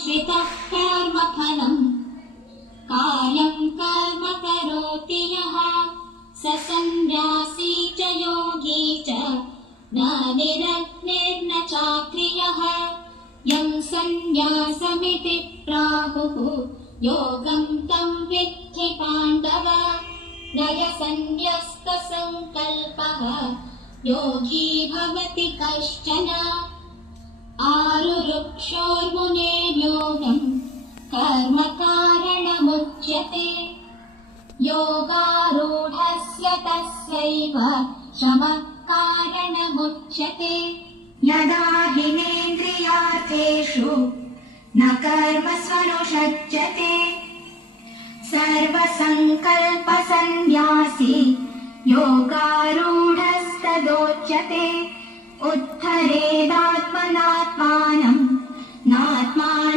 श्रितः कर्मफलम् कार्यं कर्म करोति यः स सन्न्यासी च योगी च न निरग्निर्न चाक्रियः यं सन्न्यासमिति प्राहुः योगं तं विद्धि पाण्डव नयसन्न्यस्तसङ्कल्पः योगी भवति कश्चन आरुरुक्षोर्मुनेर्योगं कर्म कारणमुच्यते योगारूढस्य तस्यैव श्रमः कारणमुच्यते यदा हिनेन्द्रियार्थेषु न कर्मस्वनुषज्यते सर्वसङ्कल्पसन्न्यासी योगारूढस्तदोच्यते उत्थरेदात्मनात्मानं नात्मा